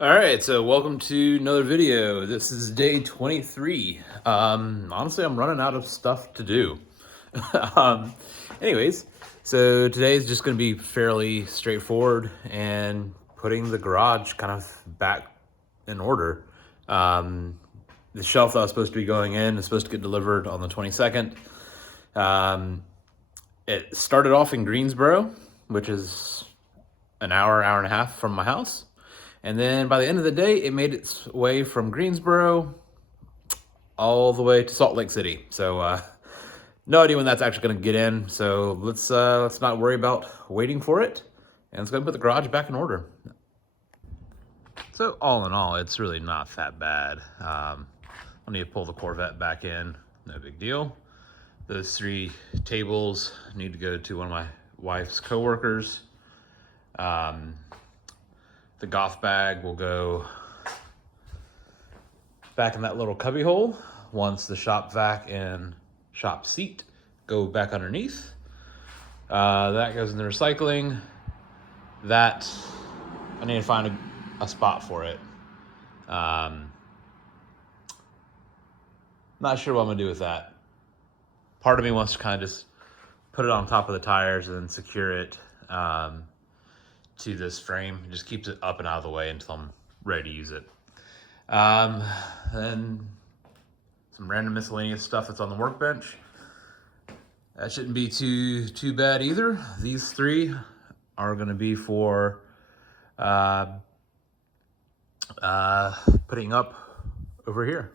All right, so welcome to another video. This is day 23. Honestly, I'm running out of stuff to do. um, anyways, so today is just going to be fairly straightforward and putting the garage kind of back in order. The shelf that was supposed to be going in is supposed to get delivered on the 22nd. It started off in Greensboro, which is an hour and a half from my house. And then by the end of the day, it made its way from Greensboro all the way to Salt Lake City. So no idea when that's actually going to get in. So let's not worry about waiting for it, and let's go put the garage back in order. So all in all, it's really not that bad. I'll need to pull the Corvette back in. No big deal. Those three tables need to go to one of my wife's coworkers. The golf bag will go back in that little cubby hole once the shop vac and shop seat go back underneath. That goes in the recycling. That, I need to find a spot for it. Not sure what I'm gonna do with that. Part of me wants to kind of just put it on top of the tires and then secure it to this frame. It just keeps it up and out of the way until I'm ready to use it. Then some random miscellaneous stuff that's on the workbench. That shouldn't be too bad either. These three are going to be for putting up over here.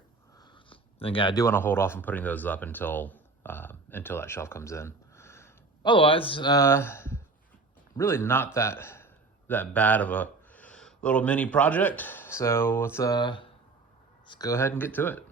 And again, I do want to hold off on putting those up until that shelf comes in. Otherwise, really not that bad of a little mini project. So let's go ahead and get to it.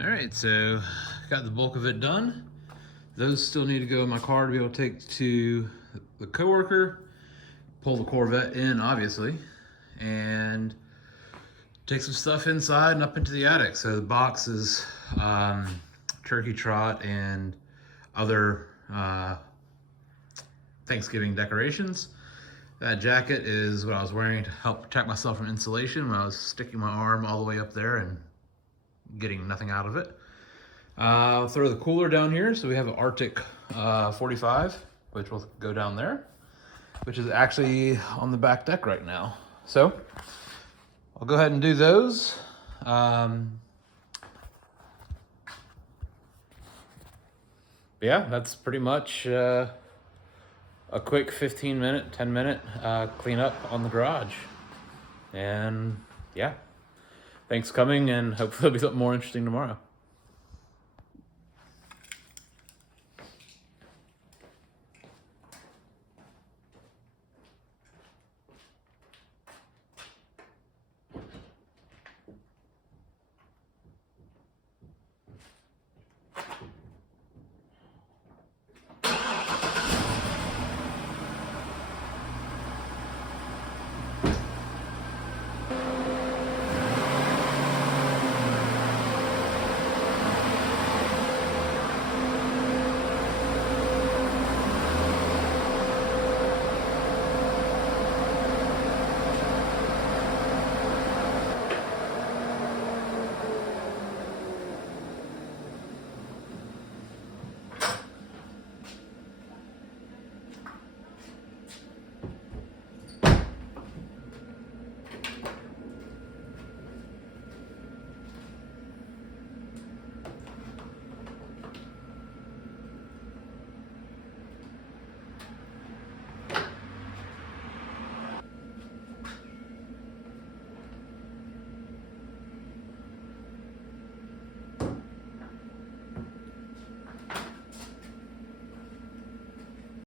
All right, so got the bulk of it done. Those still need to go in my car to be able to take to the coworker, pull the Corvette in, obviously, and take some stuff inside and up into the attic. So the box is turkey trot and other Thanksgiving decorations. That jacket is what I was wearing to help protect myself from insulation when I was sticking my arm all the way up there and getting nothing out of it. I'll throw the cooler down here. So we have an Arctic 45, which will go down there, which is actually on the back deck right now. So I'll go ahead and do those. Yeah, that's pretty much a quick 15-minute, 10-minute cleanup on the garage. And yeah, thanks for coming, and hopefully there'll be something more interesting tomorrow.